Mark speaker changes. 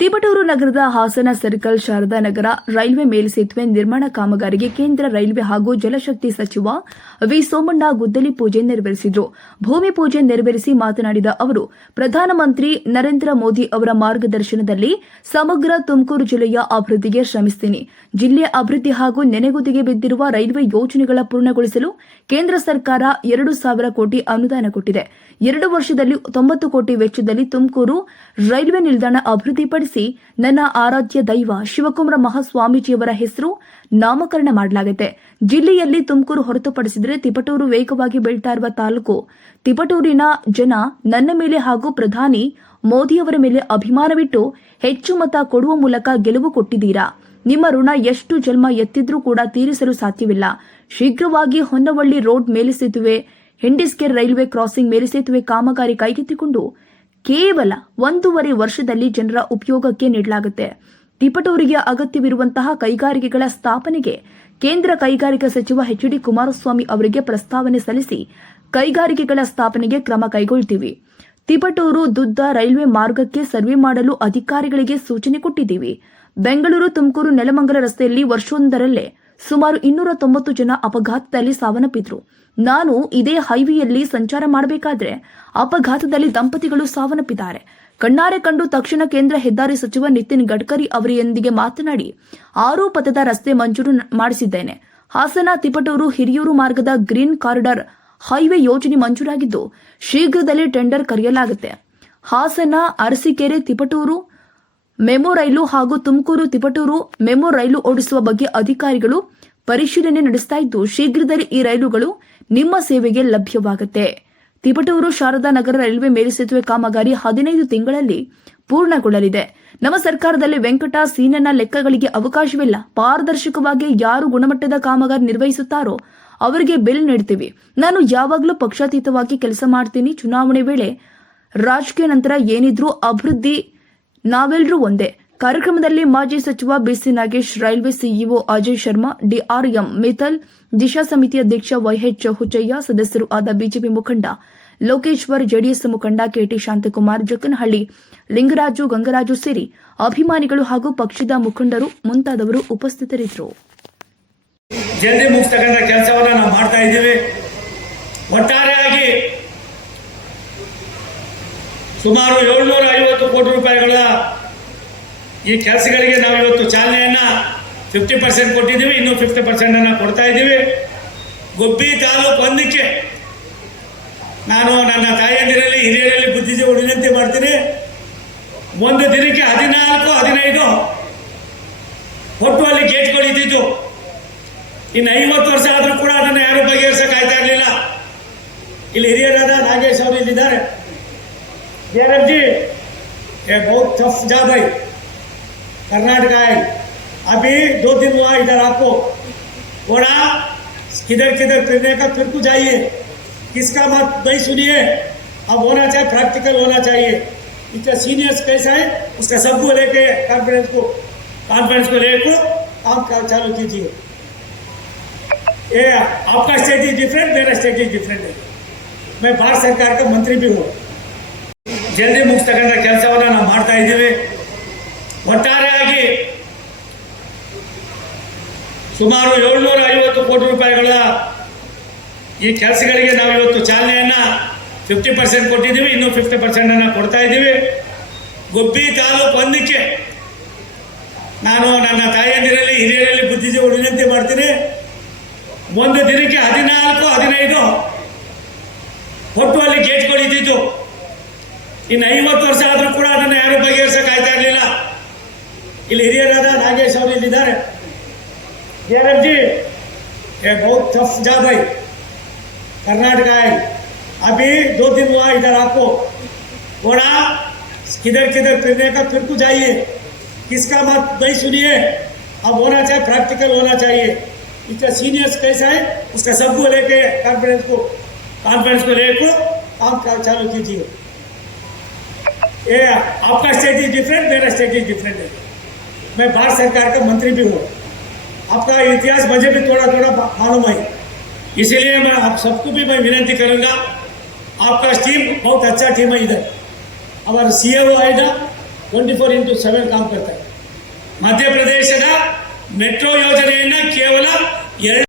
Speaker 1: ತಿಪಟೂರು ನಗರದ Hassan circle Sharada Nagar railway ಮೇಲ್ಸೇತುವೆ ನಿರ್ಮಾಣ ಕಾಮಗಾರಿಗೆ ಕೇಂದ್ರ ರೈಲ್ವೆ ಹಾಗೂ ಜಲಶಕ್ತಿ ಸಚಿವ ವಿ ಸೋಮಣ್ಣ ಗುದ್ದಲಿ ಪೂಜೆ ನೆರವೇರಿಸಿದರು. ಭೂಮಿ ಪೂಜೆ ನೆರವೇರಿಸಿ ಮಾತನಾಡಿದ ಅವರು, ಪ್ರಧಾನಮಂತ್ರಿ ನರೇಂದ್ರ ಮೋದಿ ಅವರ ಮಾರ್ಗದರ್ಶನದಲ್ಲಿ ಸಮಗ್ರ ತುಮಕೂರು ಜಿಲ್ಲೆಯ ಅಭಿವೃದ್ಧಿಗೆ ಶ್ರಮಿಸುತ್ತೇನೆ ಜಿಲ್ಲೆಯ ಅಭಿವೃದ್ಧಿ ಹಾಗೂ ನೆನೆಗುದಿಗೆ ಬಿದ್ದಿರುವ ರೈಲ್ವೆ ಯೋಜನೆಗಳ ಪೂರ್ಣಗೊಳಿಸಲು ಕೇಂದ್ರ ಸರ್ಕಾರ ಎರಡು ಸಾವಿರ ಕೋಟಿ ಅನುದಾನ ಕೊಟ್ಟಿದೆ. ಎರಡು ವರ್ಷದಲ್ಲಿ ತೊಂಬತ್ತು ಕೋಟಿ ವೆಚ್ಚದಲ್ಲಿ ತುಮಕೂರು ರೈಲ್ವೆ ನಿಲ್ದಾಣ ನನ್ನ ಆರಾಧ್ಯ ದೈವ ಶಿವಕುಮಾರ ಮಹಾಸ್ವಾಮೀಜಿಯವರ ಹೆಸರು ನಾಮಕರಣ ಮಾಡಲಾಗಿದೆ ಜಿಲ್ಲೆಯಲ್ಲಿ ತುಮಕೂರು ಹೊರತುಪಡಿಸಿದರೆ ತಿಪಟೂರು ವೇಗವಾಗಿ ಬೆಳೀತಾ ಇರುವ ತಾಲೂಕು ತಿಪಟೂರಿನ ಜನ ನನ್ನ ಮೇಲೆ ಹಾಗೂ ಪ್ರಧಾನಿ ಮೋದಿಯವರ ಮೇಲೆ ಅಭಿಮಾನವಿಟ್ಟು ಹೆಚ್ಚು ಮತ ಕೊಡುವ ಮೂಲಕ ಗೆಲುವು ಕೊಟ್ಟಿದ್ದೀರಾ? ನಿಮ್ಮ ಋಣ ಎಷ್ಟು ಜನ್ಮ ಎತ್ತಿದ್ರೂ ಕೂಡ ತೀರಿಸಲು ಸಾಧ್ಯವಿಲ್ಲ. ಶೀಘ್ರವಾಗಿ ಹೊನ್ನವಳ್ಳಿ ರೋಡ್ ಮೇಲಿಸೇತುವೆ ಹಿಂಡಿಸ್ಕೇರ್ ರೈಲ್ವೆ ಕ್ರಾಸಿಂಗ್ ಮೇಲಿಸೇತುವೆ ಕಾಮಗಾರಿ ಕೈಗೆತ್ತಿಕೊಂಡು ಕೇವಲ ಒಂದೂವರೆ ವರ್ಷದಲ್ಲಿ ಜನರ ಉಪಯೋಗಕ್ಕೆ ನೀಡಲಾಗುತ್ತೆ. ತಿಪಟೂರಿಗೆ ಅಗತ್ಯವಿರುವಂತಹ ಕೈಗಾರಿಕೆಗಳ ಸ್ಥಾಪನೆಗೆ ಕೇಂದ್ರ ಕೈಗಾರಿಕಾ ಸಚಿವ ಎಚ್ ಡಿ ಕುಮಾರಸ್ವಾಮಿ ಅವರಿಗೆ ಪ್ರಸ್ತಾವನೆ ಸಲ್ಲಿಸಿ ಕೈಗಾರಿಕೆಗಳ ಸ್ಥಾಪನೆಗೆ ಕ್ರಮ ಕೈಗೊಳ್ತೀವಿ. ತಿಪಟೂರು ದುದ್ದ ರೈಲ್ವೆ ಮಾರ್ಗಕ್ಕೆ ಸರ್ವೆ ಮಾಡಲು ಅಧಿಕಾರಿಗಳಿಗೆ ಸೂಚನೆ ಕೊಟ್ಟಿದ್ದೀವಿ. ಬೆಂಗಳೂರು ತುಮಕೂರು ನೆಲಮಂಗಲ ರಸ್ತೆಯಲ್ಲಿ ವರ್ಷವೊಂದರಲ್ಲೇ ಸುಮಾರು ಇನ್ನೂರ ತೊಂಬತ್ತು ಜನ ಅಪಘಾತದಲ್ಲಿ ಸಾವನ್ನಪ್ಪಿದ್ರು. ನಾನು ಇದೇ ಹೈವೇಯಲ್ಲಿ ಸಂಚಾರ ಮಾಡಬೇಕಾದ್ರೆ ಅಪಘಾತದಲ್ಲಿ ದಂಪತಿಗಳು ಸಾವನ್ನಪ್ಪಿದ್ದಾರೆ. ಕಣ್ಣಾರೆ ಕಂಡು ತಕ್ಷಣ ಕೇಂದ್ರ ಹೆದ್ದಾರಿ ಸಚಿವ ನಿತಿನ್ ಗಡ್ಕರಿ ಅವರೊಂದಿಗೆ ಮಾತನಾಡಿ ಆರು ಪಥದ ರಸ್ತೆ ಮಂಜೂರು ಮಾಡಿಸಿದ್ದೇನೆ. ಹಾಸನ ತಿಪಟೂರು ಹಿರಿಯೂರು ಮಾರ್ಗದ ಗ್ರೀನ್ ಕಾರಿಡಾರ್ ಹೈವೇ ಯೋಜನೆ ಮಂಜೂರಾಗಿದ್ದು, ಶೀಘ್ರದಲ್ಲೇ ಟೆಂಡರ್ ಕರೆಯಲಾಗುತ್ತೆ. ಹಾಸನ ಅರಸೀಕೆರೆ ತಿಪಟೂರು ಮೆಮೊ ರೈಲು ಹಾಗೂ ತುಮಕೂರು, ತಿಪಟೂರು ಮೆಮೊ ರೈಲು ಓಡಿಸುವ ಬಗ್ಗೆ ಅಧಿಕಾರಿಗಳು ಪರಿಶೀಲನೆ ನಡೆಸ್ತಾ ಇದ್ದು, ಶೀಘ್ರದಲ್ಲಿ ಈ ರೈಲುಗಳು ನಿಮ್ಮ ಸೇವೆಗೆ ಲಭ್ಯವಾಗುತ್ತೆ. ತಿಪಟೂರು ಶಾರದಾ ನಗರ ರೈಲ್ವೆ ಮೇಲ್ಸೇತುವೆ ಕಾಮಗಾರಿ ಹದಿನೈದು ತಿಂಗಳಲ್ಲಿ ಪೂರ್ಣಗೊಳ್ಳಲಿದೆ. ನಮ್ಮ ಸರ್ಕಾರದಲ್ಲಿ ವೆಂಕಟ ಸೀನನ ಲೆಕ್ಕಗಳಿಗೆ ಅವಕಾಶವಿಲ್ಲ. ಪಾರದರ್ಶಕವಾಗಿ ಯಾರು ಗುಣಮಟ್ಟದ ಕಾಮಗಾರಿ ನಿರ್ವಹಿಸುತ್ತಾರೋ ಅವರಿಗೆ ಬಿಲ್ ನೀಡ್ತೀವಿ. ನಾನು ಯಾವಾಗಲೂ ಪಕ್ಷಾತೀತವಾಗಿ ಕೆಲಸ ಮಾಡ್ತೀನಿ. ಚುನಾವಣೆ ವೇಳೆ ರಾಜಕೀಯ ನಂತರ ಏನಿದ್ರೂ ಅಭಿವೃದ್ಧಿ ನಾವೆಲ್ಲರೂ ಒಂದೇ. ಕಾರ್ಯಕ್ರಮದಲ್ಲಿ ಮಾಜಿ ಸಚಿವ B C Nagesh, railway CEO Ajay Sharma, DRM Mithal Disha ಸಮಿತಿ ಅಧ್ಯಕ್ಷ ವೈಎಚ್ ಹುಚ್ಚಯ್ಯ, ಸದಸ್ಯರು ಆದ ಬಿಜೆಪಿ ಮುಖಂಡ ಲೋಕೇಶ್ವರ್, ಜೆಡಿಎಸ್ ಮುಖಂಡ ಕೆಟಿ ಶಾಂತಕುಮಾರ್ ಜಕ್ಕನಹಳ್ಳಿ, ಲಿಂಗರಾಜು ಗಂಗರಾಜು ಸೇರಿ ಅಭಿಮಾನಿಗಳು ಹಾಗೂ ಪಕ್ಷದ ಮುಖಂಡರು ಮುಂತಾದವರು ಉಪಸ್ಥಿತರಿದ್ದರು.
Speaker 2: ಜಲ್ದಿ ಮುಗಿಸ್ತಕ್ಕಂಥ ಕೆಲಸವನ್ನ ನಾವು ಮಾಡ್ತಾ ಇದ್ದೀವಿ. ಒಟ್ಟಾರೆಯಾಗಿ ಸುಮಾರು ಏಳ್ನೂರ ಐವತ್ತು ಕೋಟಿ ರೂಪಾಯಿಗಳ ಈ ಕೆಲಸಗಳಿಗೆ ನಾವು ಇವತ್ತು ಚಾಲನೆಯನ್ನ ಫಿಫ್ಟಿ ಪರ್ಸೆಂಟ್ ಕೊಟ್ಟಿದ್ದೀವಿ, ಇನ್ನೂ ಫಿಫ್ಟಿ ಪರ್ಸೆಂಟನ್ನು ಕೊಡ್ತಾ ಇದ್ದೀವಿ. ಗುಬ್ಬಿ ತಾಲೂಕು ಒಂದಕ್ಕೆ ನಾನು ನನ್ನ ತಾಯಂದಿರಲ್ಲಿ, ಹಿರಿಯರಲ್ಲಿ ಬುದ್ಧಿಜಿ ವಿನಂತಿ ಮಾಡ್ತೀನಿ. ಒಂದು ದಿನಕ್ಕೆ ಹದಿನಾಲ್ಕು, ಹದಿನೈದು ಒಟ್ಟು ಅಲ್ಲಿ ಗೇಟ್ಗಳು ಇದ್ದಿದ್ದು ಇನ್ನು ಐವತ್ತು ವರ್ಷ ಆದರೂ ಕೂಡ ಅದನ್ನು ಯಾರು ಬಗೆಹರಿಸೋಕ್ಕಾಗ್ತಾ ಇರಲಿಲ್ಲ. ಇಲ್ಲಿ ಹಿರಿಯರಾದ ನಾಗೇಶ್ ಅವರು ಇಲ್ಲಿದ್ದಾರೆ. जयराम जी, ये बहुत टफ जॉब है। कर्नाटक है अभी दो दिन हुआ इधर आपको। थोड़ा किधर किधर फिरने का फिर कुछ आइए। किसका बात नहीं सुनिए। अब होना चाहिए प्रैक्टिकल होना चाहिए। इसका सीनियर्स कैसा है, उसका सबको लेके कॉन्फ्रेंस को कॉन्फ्रेंस को लेकर काम चालू कीजिए। ये आपका स्टेट डिफरेंट मेरा स्टेट डिफरेंट है। मैं भारत सरकार का मंत्री भी हूँ। ಜಲ್ದಿ ಮುಗಿಸ್ತಕ್ಕಂಥ ಕೆಲಸವನ್ನು ನಾವು ಮಾಡ್ತಾ ಇದ್ದೀವಿ. ಒಟ್ಟಾರೆಯಾಗಿ ಸುಮಾರು ಏಳ್ನೂರ ಐವತ್ತು ಕೋಟಿ ರೂಪಾಯಿಗಳ ಈ ಕೆಲಸಗಳಿಗೆ ನಾವು ಇವತ್ತು ಚಾಲನೆಯನ್ನ ಫಿಫ್ಟಿ ಪರ್ಸೆಂಟ್ ಕೊಟ್ಟಿದ್ದೀವಿ. ಇನ್ನೂ ಫಿಫ್ಟಿ ಪರ್ಸೆಂಟನ್ನು ಕೊಡ್ತಾ ಇದ್ದೀವಿ. ಗುಬ್ಬಿ ತಾಲೂಕು ಹೊಂದಿಕೆ ನಾನು ನನ್ನ ತಾಯಿಯಂದಿರಲ್ಲಿ, ಹಿರಿಯರಲ್ಲಿ ಬುದ್ಧಿಜೀವಿ ವಿನಂತಿ ಮಾಡ್ತೀನಿ. ಒಂದು ದಿನಕ್ಕೆ ಹದಿನಾಲ್ಕು, ಹದಿನೈದು ಇನ್ನು ಐವತ್ತು ವರ್ಷ ಆದರೂ ಕೂಡ ಅದನ್ನು ಯಾರು ಬಗೆಹರಿಸಕ್ ಆಯ್ತಾ ಇರಲಿಲ್ಲ ಇಲ್ಲಿ ಹಿರಿಯರಾದ ನಾಗೇಶ್ ಅವರು ಇಲ್ಲಿದ್ದಾರೆ जयराम जी ये बहुत टफ जॉब है कर्नाटक है अभी दो दिन हुआ इधर आपको थोड़ा किधर किधर फिरने का फिर को जाइए किसका बात नहीं सुनिए अब होना चाहिए प्रैक्टिकल होना चाहिए इसका सीनियर्स कैसा है उसका सबको लेके कॉन्फ्रेंस को कॉन्फ्रेंस को लेकर काम का चालू कीजिए ये आपका स्टेट इज़ डिफरेंट मेरा स्टेट इज़ डिफरेंट है। मैं भारत सरकार का मंत्री भी हूँ। आपका इतिहास मुझे भी थोड़ा थोड़ा मालूम है। इसीलिए मैं आप सबको भी मैं विनती करूँगा, आपका टीम बहुत अच्छा टीम है इधर। हमारा सी ए है ना ट्वेंटी फोर इंटू सेवन काम करता है। मध्य प्रदेश का मेट्रो योजना केवल